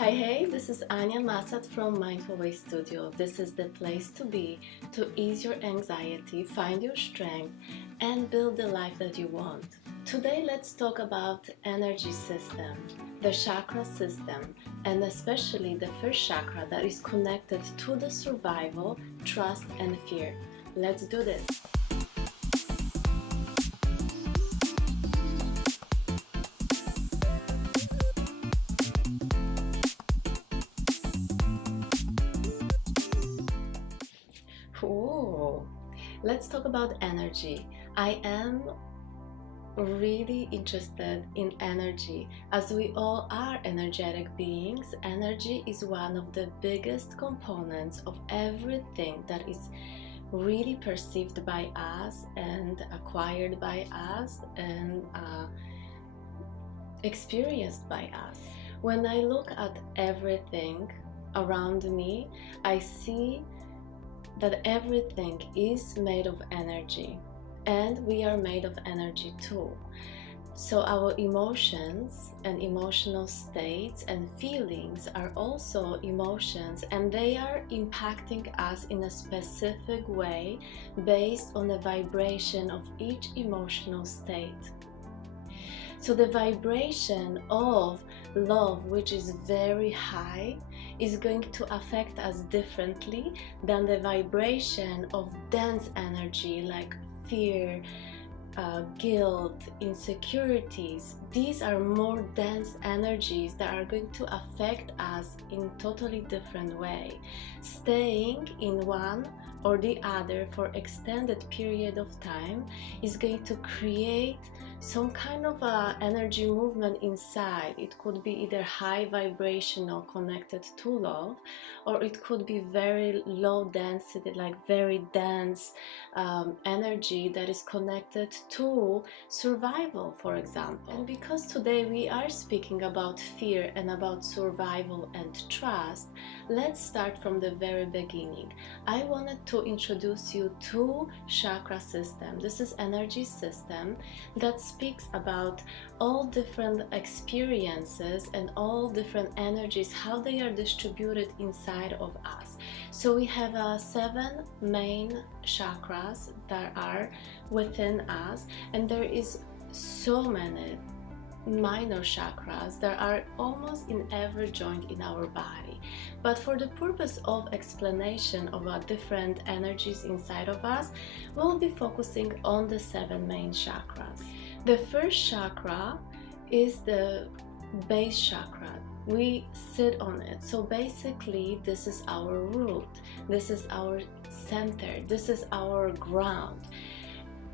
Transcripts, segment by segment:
Hi, hey, this is Ania Masat from Mindful Way Studio. This is the place to be to ease your anxiety, find your strength, and build the life that you want. Today, let's talk about energy system, the chakra system, and especially the first chakra that is connected to the survival, trust, and fear. Let's do this. Ooh, let's talk about energy. I am really interested in energy. As we all are energetic beings, energy is one of the biggest components of everything that is really perceived by us and acquired by us and experienced by us. When I look at everything around me, I see that everything is made of energy, and we are made of energy too. So our emotions and emotional states and feelings are also emotions, and they are impacting us in a specific way based on the vibration of each emotional state. So the vibration of love, which is very high, is going to affect us differently than the vibration of dense energy like fear, guilt, insecurities. These are more dense energies that are going to affect us in totally different way. Staying in one or the other for extended period of time is going to create some kind of energy movement inside. It could be either high vibrational connected to love, or it could be very low density, like very dense energy that is connected to survival, for example. And because today we are speaking about fear and about survival and trust, let's start from the very beginning. I wanted to introduce you to chakra system. This is energy system that speaks about all different experiences and all different energies, how they are distributed inside of us. So we have 7 main chakras that are within us, and there is so many minor chakras that are almost in every joint in our body. But for the purpose of explanation of our different energies inside of us, we'll be focusing on the 7 main chakras. The first chakra is the base chakra. We sit on it. So basically, this is our root, this is our center, this is our ground.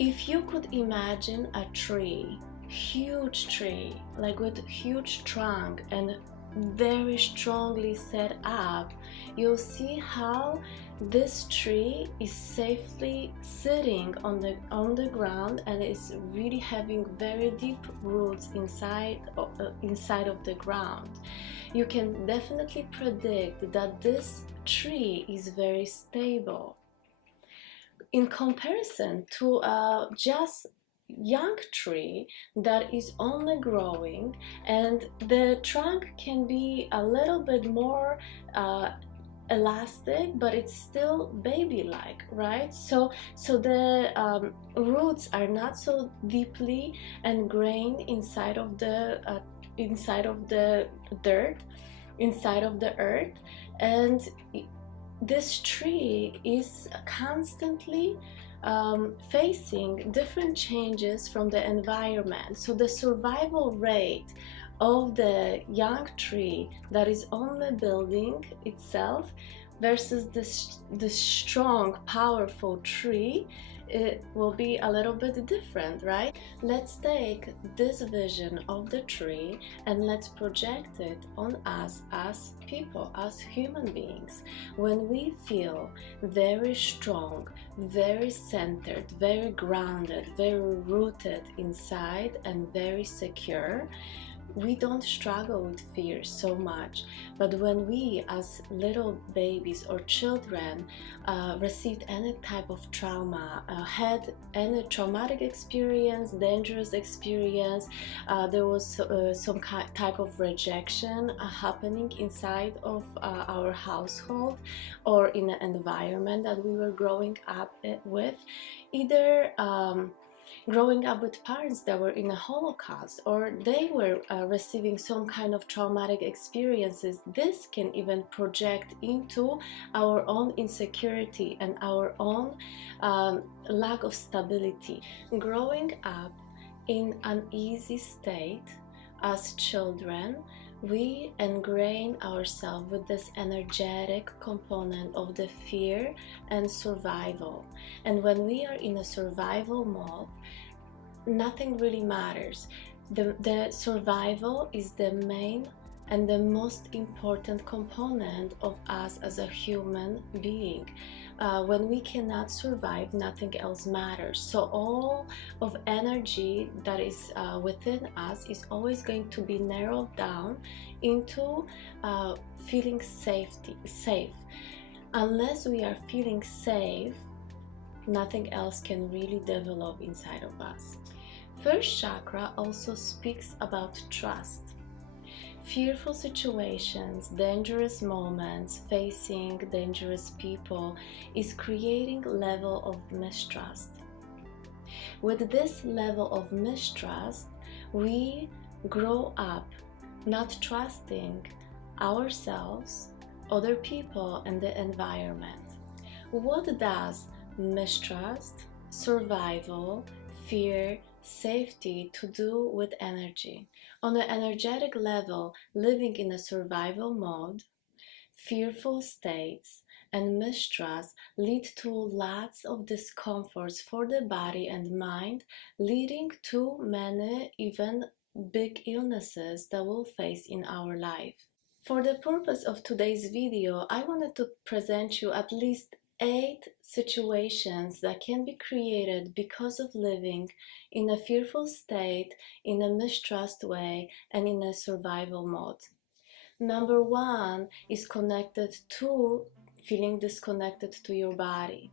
If you could imagine a tree, huge tree, like with huge trunk and very strongly set up, you'll see how this tree is safely sitting on the ground and is really having very deep roots inside of the ground. You can definitely predict that this tree is very stable in comparison to just young tree that is only growing, and the trunk can be a little bit more elastic, but it's still baby-like, right? So the roots are not so deeply ingrained inside of the dirt, inside of the earth, and this tree is constantly facing different changes from the environment. So the survival rate of the young tree that is only building itself versus this strong, powerful tree, it will be a little bit different, right? Let's take this vision of the tree and let's project it on us as people, as human beings. When we feel very strong, very centered, very grounded, very rooted inside, and very secure, we don't struggle with fear so much. But when we as little babies or children received any type of trauma, had any traumatic experience, dangerous experience, there was some type of rejection happening inside of our household or in the environment that we were growing up with, either growing up with parents that were in a Holocaust, or they were receiving some kind of traumatic experiences, this can even project into our own insecurity and our own lack of stability. Growing up in an easy state as children, we ingrain ourselves with this energetic component of the fear and survival. And when we are in a survival mode, nothing really matters. The survival is the main and the most important component of us as a human being. When we cannot survive, nothing else matters. So all of energy that is within us is always going to be narrowed down into feeling safe. Unless we are feeling safe, nothing else can really develop inside of us. First chakra also speaks about trust. Fearful situations, dangerous moments, facing dangerous people is creating level of mistrust. With this level of mistrust, we grow up not trusting ourselves, other people, and the environment. What does mistrust, survival, fear, safety to do with energy? On an energetic level, living in a survival mode, fearful states and mistrust lead to lots of discomforts for the body and mind, leading to many even big illnesses that we'll face in our life. For the purpose of today's video, I wanted to present you at least 8 situations that can be created because of living in a fearful state, in a mistrust way, and in a survival mode. Number 1 is connected to feeling disconnected to your body.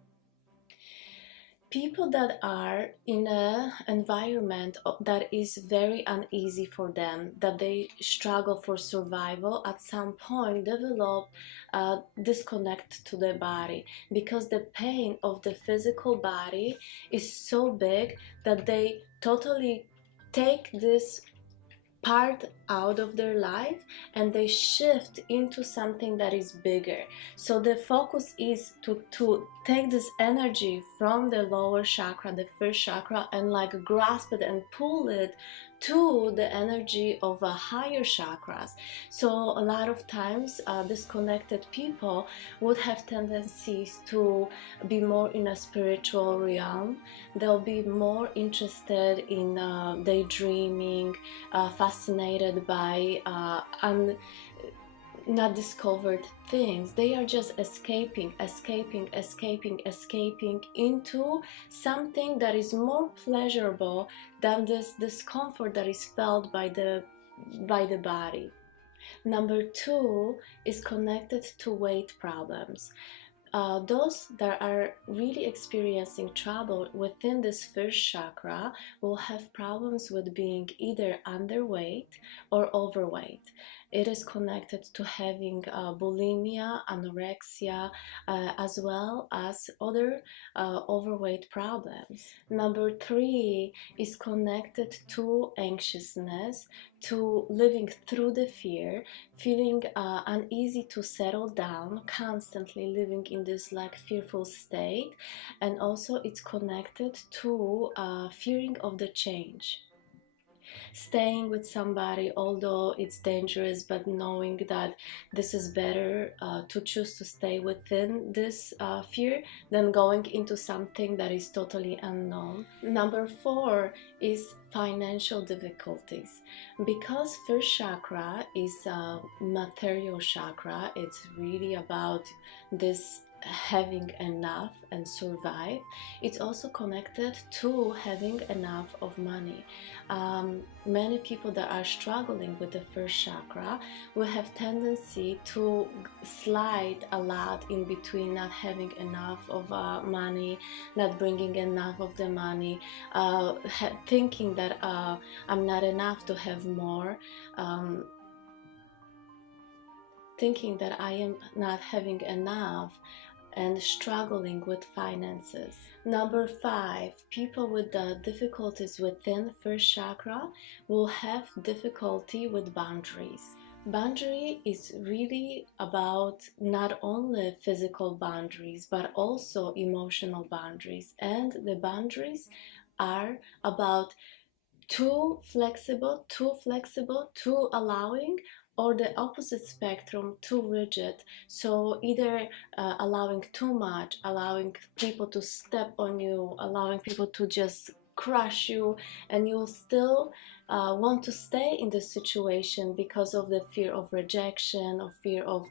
People that are in an environment that is very uneasy for them, that they struggle for survival, at some point develop disconnect to their body, because the pain of the physical body is so big that they totally take this part out of their life and they shift into something that is bigger. So the focus is to take this energy from the lower chakra, the first chakra, and like grasp it and pull it to the energy of a higher chakras. So a lot of times disconnected people would have tendencies to be more in a spiritual realm. They'll be more interested in daydreaming, fascinated by not discovered things. They are just escaping into something that is more pleasurable than this discomfort that is felt by the body. Number 2 is connected to weight problems. Those that are really experiencing trouble within this first chakra will have problems with being either underweight or overweight. It is connected to having bulimia, anorexia, as well as other overweight problems. Number 3 is connected to anxiousness, to living through the fear, feeling uneasy to settle down, constantly living in this like fearful state. And also it's connected to fearing of the change. Staying with somebody, although it's dangerous, but knowing that this is better to choose to stay within this fear than going into something that is totally unknown. Number 4 is financial difficulties. Because first chakra is a material chakra, it's really about this having enough and survive. It's also connected to having enough of money. Many people that are struggling with the first chakra will have tendency to slide a lot in between not having enough of money, not bringing enough of the money, thinking that I'm not enough to have more, thinking that I am not having enough, and struggling with finances. Number 5, people with the difficulties within first chakra will have difficulty with boundaries. Boundary is really about not only physical boundaries but also emotional boundaries, and the boundaries are about too flexible, too allowing, or the opposite spectrum, too rigid. So either allowing too much, allowing people to step on you, allowing people to just crush you, and you'll still want to stay in the situation because of the fear of rejection, or fear of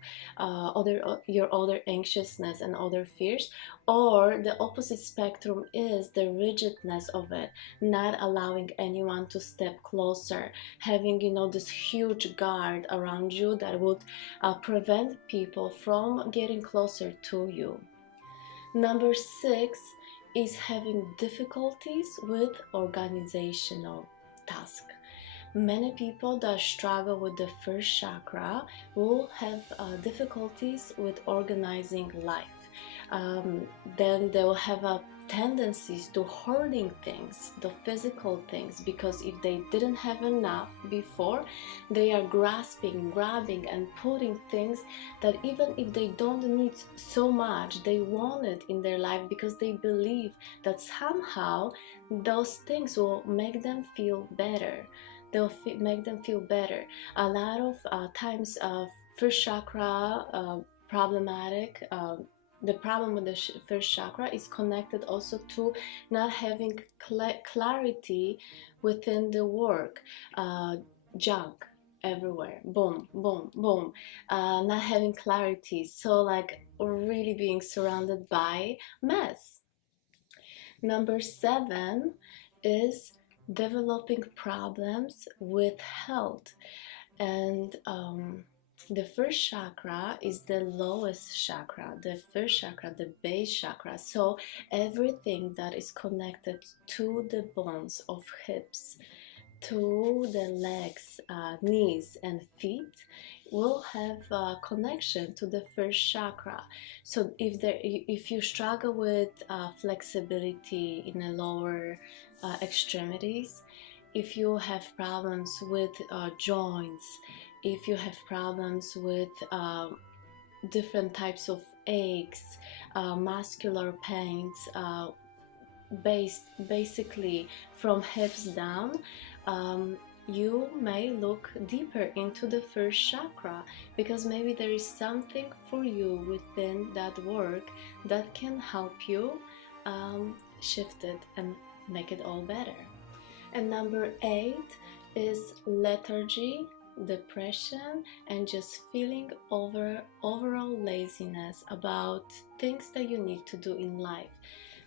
your other anxiousness and other fears. Or the opposite spectrum is the rigidness of it, not allowing anyone to step closer, having, this huge guard around you that would prevent people from getting closer to you. Number 6 is having difficulties with organizational tasks. Many people that struggle with the first chakra will have difficulties with organizing life. Then they will have tendencies to hoarding things, the physical things, because if they didn't have enough before, they are grabbing and putting things that even if they don't need so much, they want it in their life because they believe that somehow those things will make them feel better. They'll make them feel better. A lot of times, first chakra problematic. The problem with the first chakra is connected also to not having clarity within the work. Junk everywhere, boom, boom, boom. Not having clarity, so like really being surrounded by mess. Number 7 is developing problems with health, and the first chakra is the lowest chakra, the first chakra, the base chakra. So everything that is connected to the bones of hips, to the legs, knees and feet will have a connection to the first chakra. So if you struggle with flexibility in the lower extremities, if you have problems with joints, if you have problems with different types of aches, muscular pains, basically from hips down, you may look deeper into the first chakra, because maybe there is something for you within that work that can help you shift it and make it all better. And number 8 is lethargy, depression, and just feeling overall laziness about things that you need to do in life.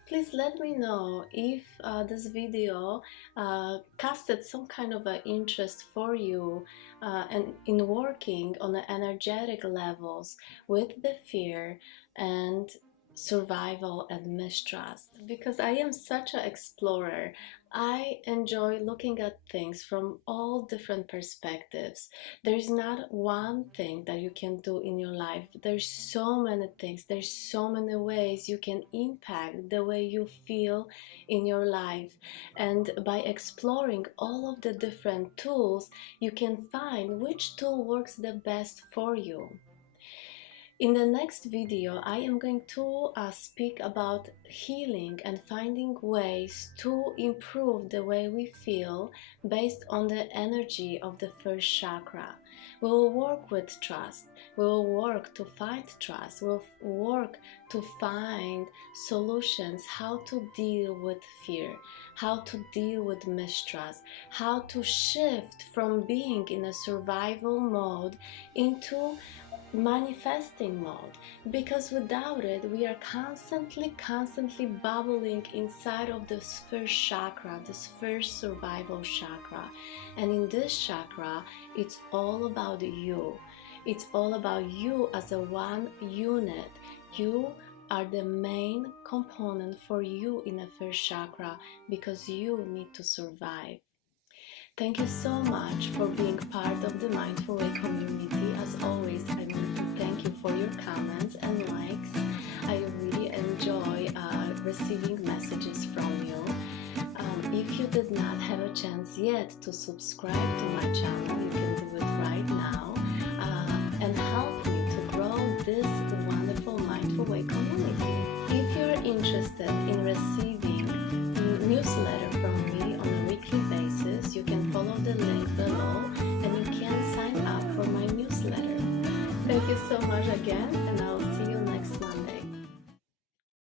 Please let me know if this video casted some kind of an interest for you and in working on the energetic levels with the fear and survival and mistrust. Because I am such an explorer, I enjoy looking at things from all different perspectives. There's not one thing that you can do in your life. There's so many things, there's so many ways you can impact the way you feel in your life. And by exploring all of the different tools, you can find which tool works the best for you. In the next video, I am going to speak about healing and finding ways to improve the way we feel based on the energy of the first chakra. We will work with trust. We will work to find trust. We will work to find solutions, how to deal with fear, how to deal with mistrust, how to shift from being in a survival mode into manifesting mode, because without it we are constantly bubbling inside of this first chakra, this first survival chakra. And in this chakra, it's all about you. It's all about you as a one unit. You are the main component for you in the first chakra, because you need to survive. Thank you so much for being part of the Mindful Way community. As always, I want to thank you for your comments and likes. I really enjoy receiving messages from you. If you did not have a chance yet to subscribe to my channel, you can do it right now and help me to grow this wonderful Mindful Way community. If you're interested in receiving newsletter from me on a weekly basis, you can follow the link below and you can sign up for my newsletter. Thank you so much again, and